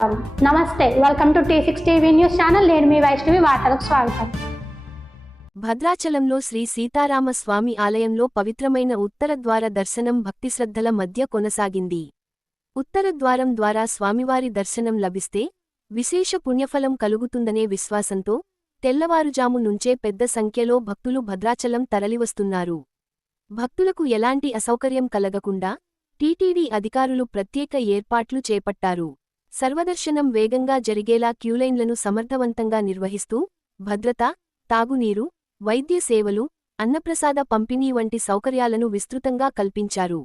నమస్తే, welcome to T6 TV news channel. నేను మీ వైష్ణవి. వార్తలకు స్వాగతం. భద్రాచలంలో శ్రీ సీతారామ స్వామి ఆలయంలో పవిత్రమైన ఉత్తర ద్వార దర్శనం భక్తిశ్రద్ధల మధ్య కొనసాగింది. ఉత్తర ద్వారం ద్వారా స్వామివారి దర్శనం లభిస్తే విశేష పుణ్యఫలం కలుగుతుందనే విశ్వాసంతో తెల్లవారుజాము నుంచే పెద్ద సంఖ్యలో భక్తులు భద్రాచలం తరలివస్తున్నారు. భక్తులకు ఎలాంటి అసౌకర్యం కలగకుండా టీటీడీ అధికారులు ప్రత్యేక ఏర్పాట్లు చేపట్టారు. సర్వదర్శనం వేగంగా జరిగేలా క్యూలైన్లను సమర్థవంతంగా నిర్వహిస్తూ భద్రత, తాగునీరు, వైద్య సేవలు, అన్నప్రసాద పంపిణీ వంటి సౌకర్యాలను విస్తృతంగా కల్పించారు.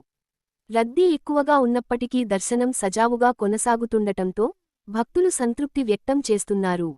రద్దీ ఎక్కువగా ఉన్నప్పటికీ దర్శనం సజావుగా కొనసాగుతుండటంతో భక్తులు సంతృప్తి వ్యక్తం చేస్తున్నారు.